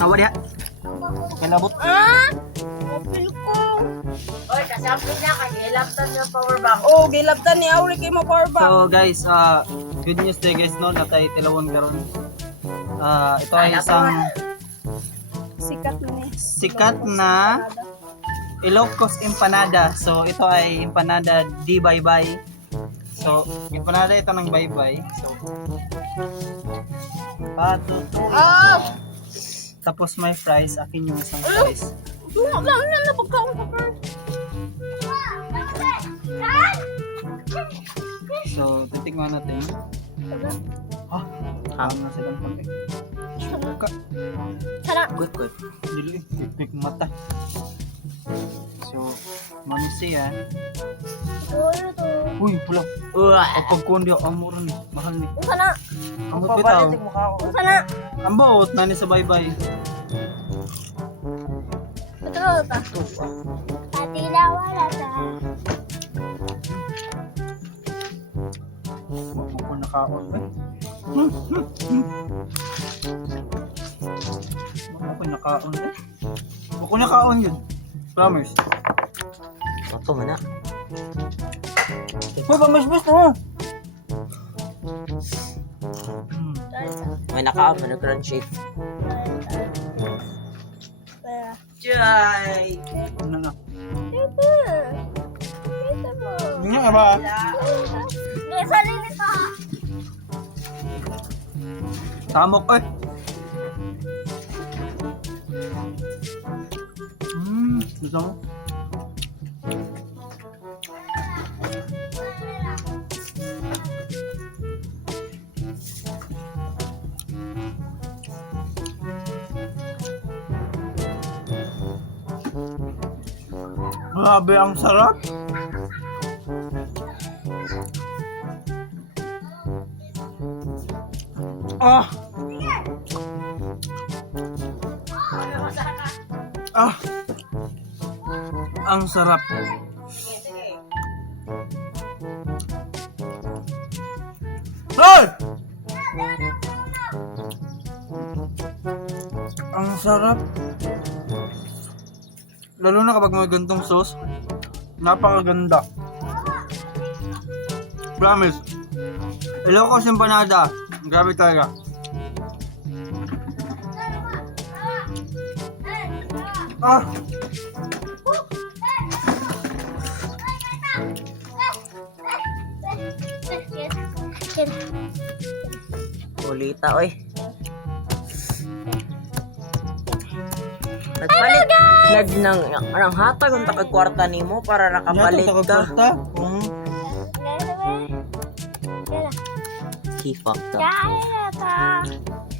Tawa diha. Kanabot. Open ko. Oy, kasampling niya, kagilaptan niya power bank. Oh, gilabtan ni Auri kay mo power bank. So guys, good news day guys no, natay tilawon karon. Ito ay isang Sikat na ni. sikat na Ilocos empanada. So ito ay empanada di bye-bye. So empanada ito ng bye-bye. So pato. Ah! Tapos may fries, akin yung isang fries. Duha lang yan na pagkaon ko first. So titikman natin. Ang na silang konti. Suka. Sana. Good. Dili, pipik mata. So, manisi yan. Uy, pula. Kapag kundi ako, amor ni. Mahal ni. Sana. Ambot bitaw. Sana. Ambot, nani sa bye-bye. Betul tak? Tidak wala sa. Huwag mo ko nakaon ba? Huwag ko nakaon ba? Huwag ko nakaon yun. Promise. Ito mo na. Uy, pamasbos mo! May nakaam, ano crunchy. Jai! Ano na? Itu. Itu mo. Hindi nga ba? Bisa lilit pa. Tamok eh! Gusto mo? Grabe, ang sarap! Ah! Ah! Ang sarap! Ay! Ang sarap! Lalo na kapag may gantong sauce, napakaganda. Promise. Ilocos empanada. Grabe talaga. Ah! Kulita, oy. Nagpalit ng hatag kung takagkwarta nimo para nakapalit ka. He fucked up.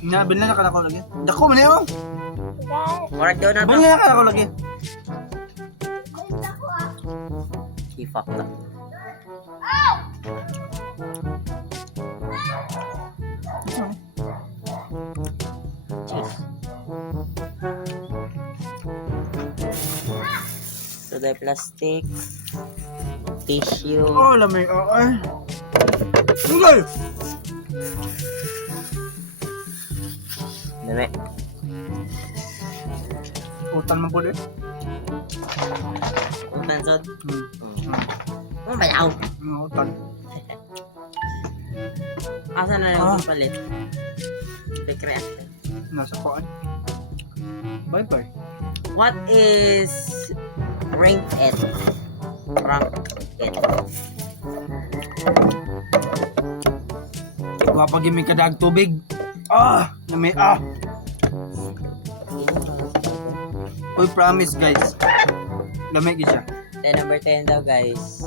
Bilhin na ka na ko lagi. Dako man yun. Murag daw na to. Bilhin na ka na ko lagi. He fucked up. Cheese. So the plastic tissue. Oh, lamig. Ay. Ingay! Dami. Utan man po din. Utan sod. Hmm. Oh, bayaw. Utan. Asa na yung palit? Secret. Nasa koan. Bye-bye. What is rank it? Rank it. Wapagimig ka dag tubig. Ah! Lamig. Ah! Uy, promise guys. Lamig siya. Then number 10 daw guys.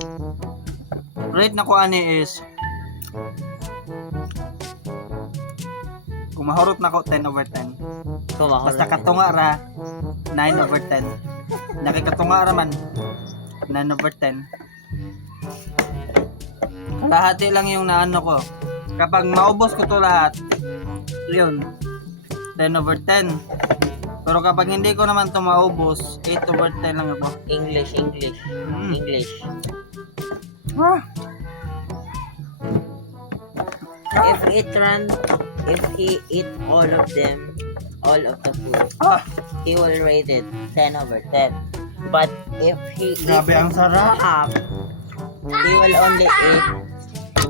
Rate na ko ani is kung mahurot na ko 10 over 10. Basta katunga ra 9 over 10. Nakikatunga ra man 9 over 10. Kalahati lang yung naano ko. Kapag maubos ko to lahat, yun 10 over 10. Pero kapag hindi ko naman to maubos, 8 over 10 lang ako. English. English. Ah. If he eat all of them, all of the food, Ah, he will rate it 10 over 10. But if he eats grabe ang sarap. half, he will only eat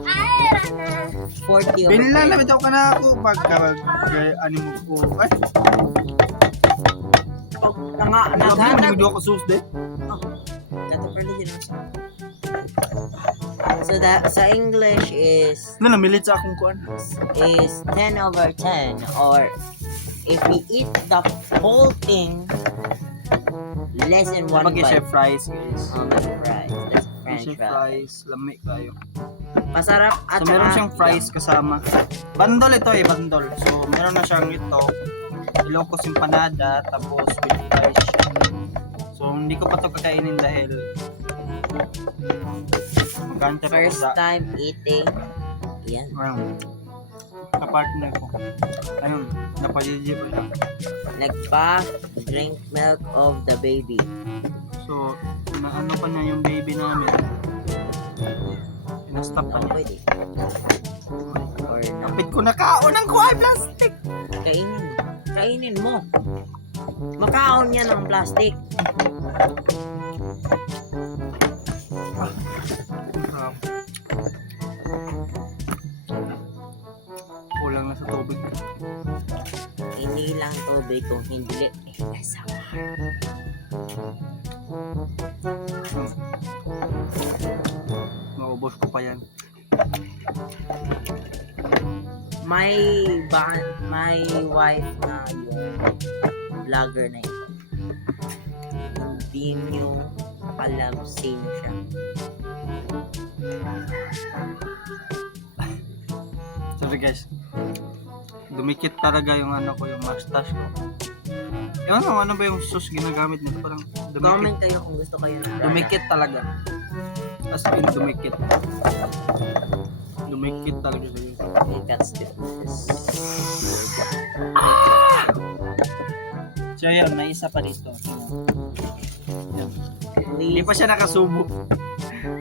Ay, rana. 40 over Binlan 10. na bitaw ka na ako animo ko. Ay, Pag nga, grabe na naghanap. hindi ako sus de. Kato pala din ako. So that sa English is Na namilit sa akong kuan. 10 over 10, or if we eat the whole thing, less than one Pag bite. chef fries guys. That's fries. That's French Chef fries. fries, lami kayo. Masarap at So meron saka- siyang fries kasama. Bandol ito eh, bandol. So meron na siyang ito. Ilocos empanada tapos with fries siya. So hindi ko pa to kakainin dahil magkanta pa ko First sa time eating. Yan. ayun, kapartner ko. Ayun, napajiji pa siya. Nagpa-drink milk of the baby. So, ano pa niya yung baby namin. Pinastop pa No, niya. pwede. Or no. Kapit ko na kaon ng kuhay plastic. Kainin. Kainin mo. Makaon yan ng plastic. Kulang na sa tubig. Hindi lang tubig kung hindi ASMR. Maubos ko pa yan. My wife na yung vlogger na ito. Hindi nyo alam sino siya. Sorry guys. Dumikit talaga yung ano ko, yung mustache ko. Ewan mo, ano ba yung sauce ginagamit nito? Parang Comment dumikit. kayo kung gusto kayo ng Dumikit talaga. As in, dumikit. Dumikit talaga siya. Okay, that's the So yun, may isa pa dito. Yan. Hindi Please, pa siya nakasubo.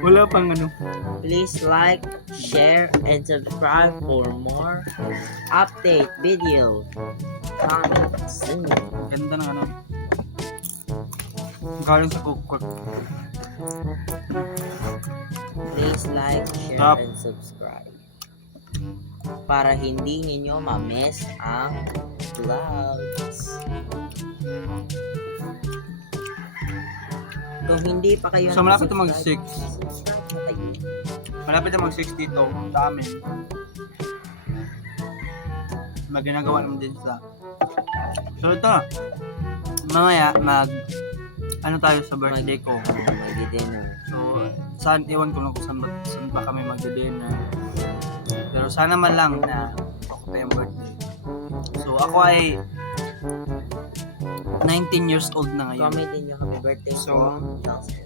Wala pang ano. please like, share, and subscribe for more update video. Coming soon. Ganda ng ano. Galing sa cookbook. Please like, share, Stop. and subscribe. Para hindi ninyo ma-miss ang vlogs. Kung hindi pa kayo So, malapit na nakasubscribe, mag-6. subscribe na kayo. Malapit na mag-6 dito sa amin. May ginagawa naman din sila. So ito, mamaya ano tayo sa birthday ko. Mag-dinner. So saan, iwan ko lang kung saan ba kami mag-dinner. Pero sana man lang na ako yung birthday. So ako ay 19 years old na ngayon. Comment din yung happy birthday So, from Nelson.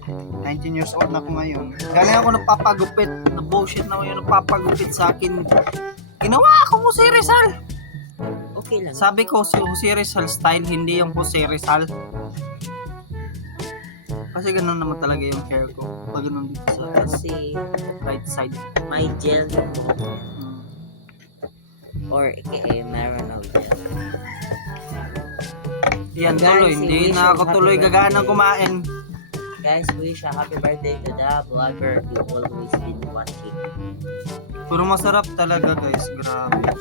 19 years old na ako ngayon. Galing ako nagpapagupit. Na bullshit na ako yung nagpapagupit sa akin. Ginawa ako Jose Rizal. Okay lang. Sabi ko si Jose Rizal style, hindi yung Jose Rizal. Kasi ganun naman talaga yung hair ko. Pag ganun dito sa Kasi right side. may gel yung buhok niya. Mm. Or aka meron of gel. Yan Guys, tuloy, si hindi Wish na ako happy tuloy birthday. gaganang kumain. Guys, wish a happy birthday to the vlogger you always been watching. Puro masarap talaga guys, grabe.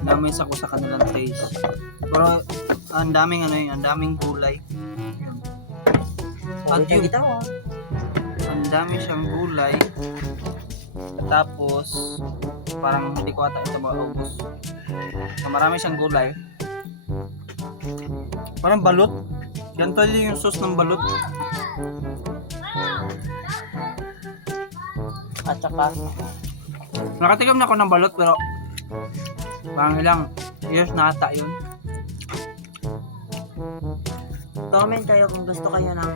Namiss ako sa kanilang taste. Pero ang daming ang daming gulay. Yun. At At yung bitaw. ang dami siyang gulay. Tapos parang hindi ko ata ito maubos. So, marami siyang gulay. Parang balot. Ganito din yung sauce ng balot. At saka, Nakatikim na ako ng balot pero parang ilang years na ata yun. comment kayo kung gusto kayo ng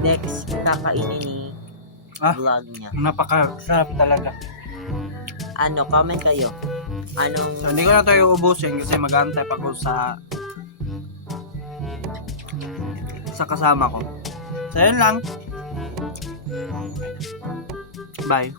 next kakainin ni vlog niya. Napakasarap talaga. Ano, comment kayo. Anong So, hindi ko na tayo ubusin kasi mag-aantay pa ko sa kasama ko. So, yun lang. Bye.